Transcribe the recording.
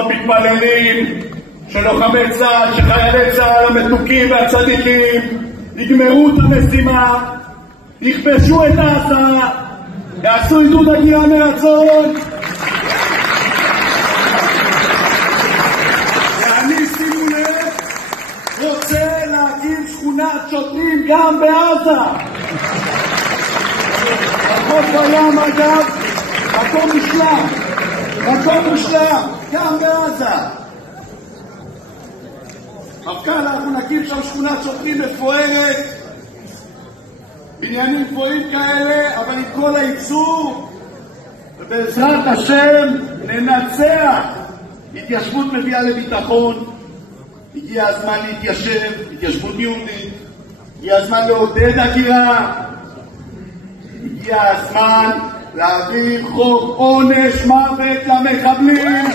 מתפללים שלוחמי צה"ל, שחיילי צה"ל המתוקים והצדיקים יגמרו את המשימה, יכבשו את עזה, יעשו עידוד הגירה מרצון. ואני, שימו לב, רוצה להקים שכונת שוטרים גם בעזה. החוף בים, אגב, מקום מושלם, גם בעזה. מפכ"ל, אנחנו נקים שם שכונת שוטרים מפוארת, בניינים גבוהים כאלה, אבל עם כל הייצור, ובעזרת השם ננצח. התיישבות מביאה לביטחון, הגיע הזמן להתיישב, התיישבות יהודית, הגיע הזמן לעודד הגירה, הגיע הזמן להעביר חוק עונש מוות למחבלים.